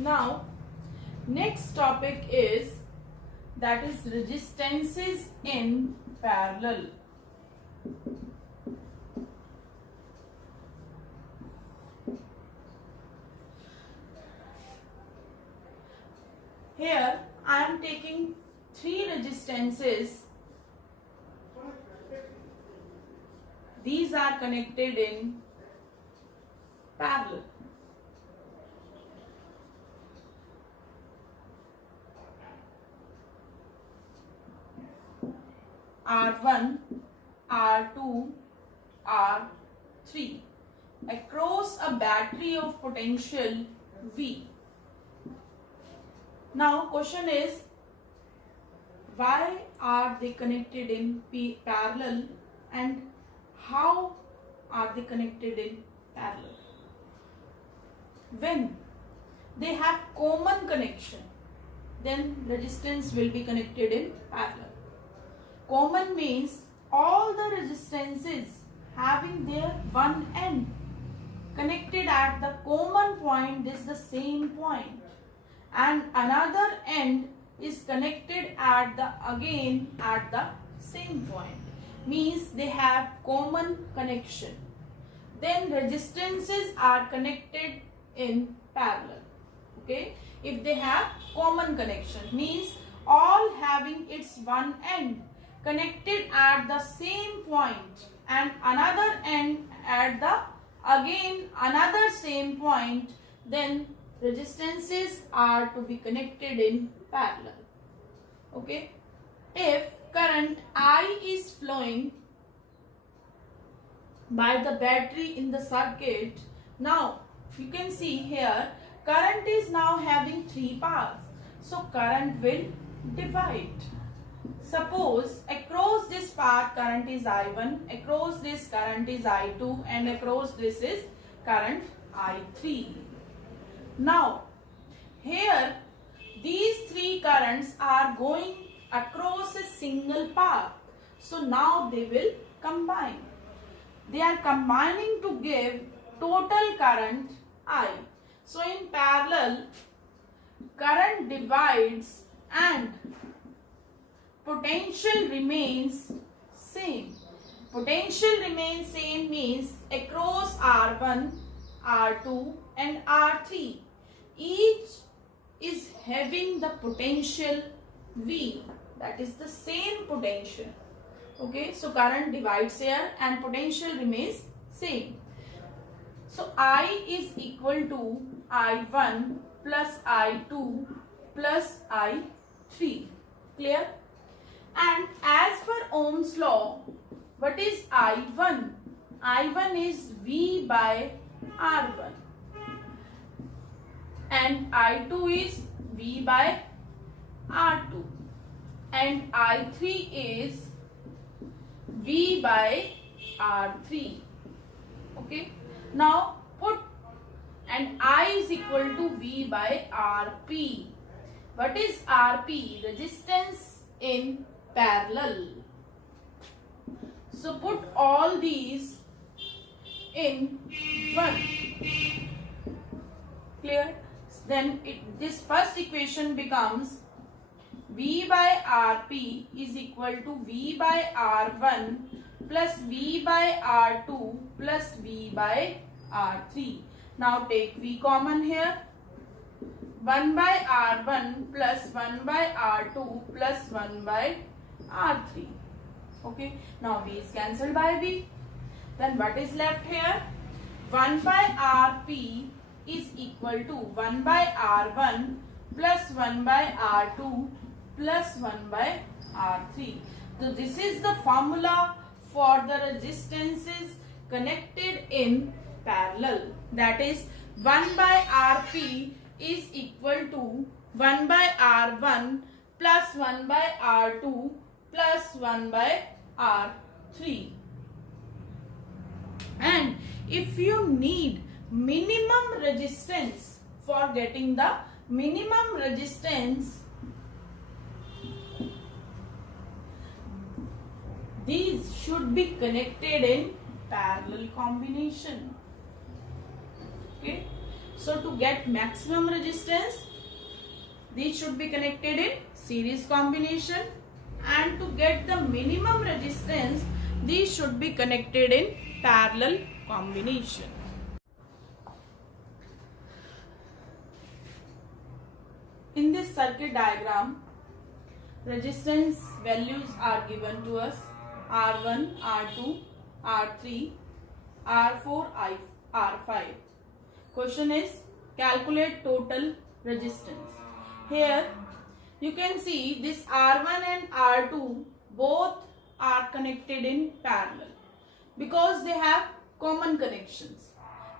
Now, next topic is that is resistances in parallel. Here I am taking three resistances. These are connected in parallel. R1, R2, R3 across a battery of potential V. Now question is, why are they connected in parallel and how are they connected in parallel? When they have common connection, then resistance will be connected in parallel. Common means all the resistances having their one end connected at the common point, this is the same point, and another end is connected at the same point, means they have common connection. Then resistances are connected in parallel. Okay, if they have common connection, means all having its one end connected at the same point and another end at the another same point, then resistances are to be connected in parallel. Okay, if current I is flowing by the battery in the circuit, now you can see here current is now having three paths, so current will divide. Suppose across this path current is I1, across this current is I2, and across this is current I3. Now here these three currents are going across a single path, so now they will combine. They are combining to give total current I. So in parallel, current divides and potential remains same. Potential remains same means across R1, R2 and R3, each is having the potential V, that is the same potential. Okay, so current divides here and potential remains same. So I is equal to I1 plus I2 plus I3. Clear? And as per Ohm's law, what is I1? I1 is V by R1 and I2 is V by R2 and I3 is V by R3. Okay, now put, and I is equal to V by Rp. What is Rp? Resistance in parallel. So put all these in one. Clear? Then this first equation becomes V by Rp is equal to V by R1 plus V by R2 plus V by R3. Now take V common here. 1 by R1 plus 1 by R2 plus 1 by R3. Okay. Now V is cancelled by V. Then what is left here? 1 by Rp is equal to 1 by R1 plus 1 by R2 plus 1 by R3. So this is the formula for the resistances connected in parallel. That is 1 by Rp is equal to 1 by R1 plus 1 by R2 plus 1 by R3. And if you need minimum resistance, for getting the minimum resistance, these should be connected in parallel combination. Okay, So to get maximum resistance, these should be connected in series combination, and to get the minimum resistance, these should be connected in parallel combination. In this circuit diagram, resistance values are given to us: R1, R2, R3, R4, R5. Question is, calculate total resistance. Here you can see this R1 and R2 both are connected in parallel because they have common connections.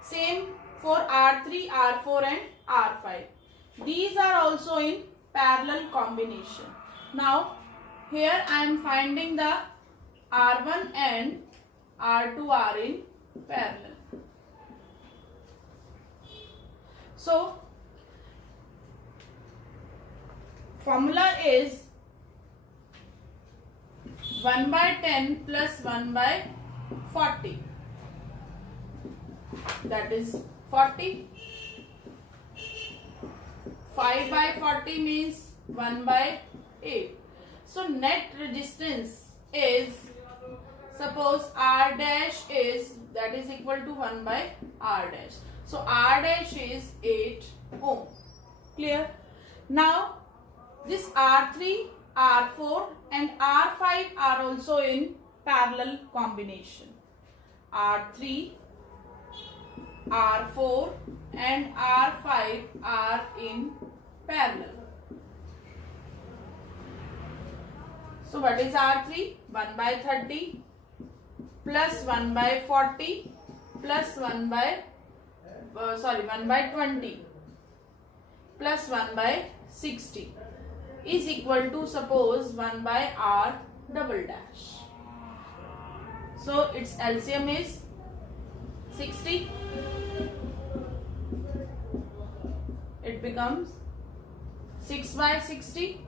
Same for R3, R4 and R5. These are also in parallel combination. Now here I am finding the R1 and R2 are in parallel. So formula is 1 by 10 plus 1 by 40. That is 40. 5 by 40 means 1 by 8. So net resistance is, suppose R dash is, that is equal to 1 by R dash. So R dash is 8 ohm. Clear? Now this R3, R4 and R5 are also in parallel combination. R3, R4 and R5 are in parallel. So what is R3? 1 by 30 plus 1 by 40 plus 1 by 20 plus 1 by 60 is equal to, suppose, 1 by R double dash. So its LCM is 60. It becomes 6 by 60,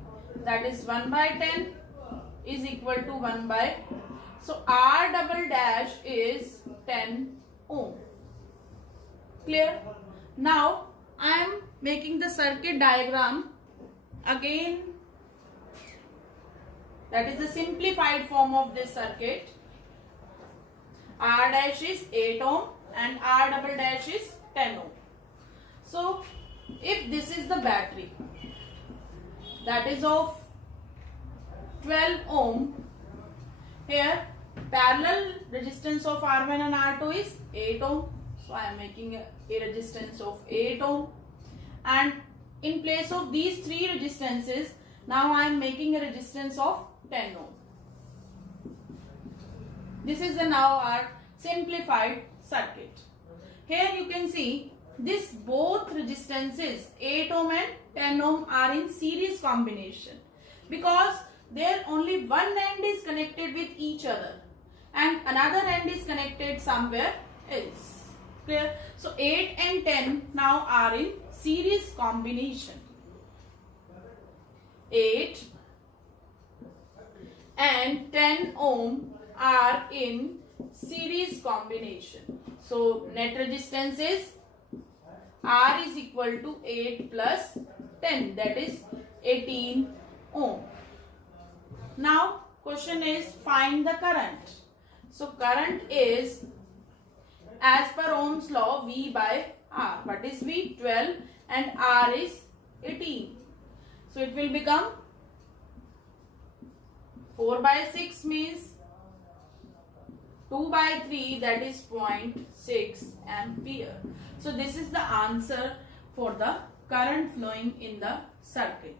that is 1 by 10 is equal to 1 by, so R double dash is 10 ohm. Clear? Now I am making the circuit diagram again. That is the simplified form of this circuit. R dash is 8 ohm and R double dash is 10 ohm. So if this is the battery, that is of 12 ohm, here parallel resistance of R1 and R2 is 8 ohm. So I am making a resistance of 8 ohm, and in place of these three resistances, now I am making a resistance of 10 ohm. This is the now our simplified circuit. Here you can see this both resistances 8 ohm and 10 ohm are in series combination because there only one end is connected with each other and another end is connected somewhere else. Clear? So 8 and 10 now are in series combination. 8 and 10 ohm are in series combination. So net resistance is R is equal to 8 plus 10, that is 18 ohm. Now question is, find the current. So current is, as per Ohm's law, V by R. What is V? 12 and R is 18. So it will become 4 by 6 means 2 by 3, that is 0.6 ampere. So this is the answer for the current flowing in the circuit.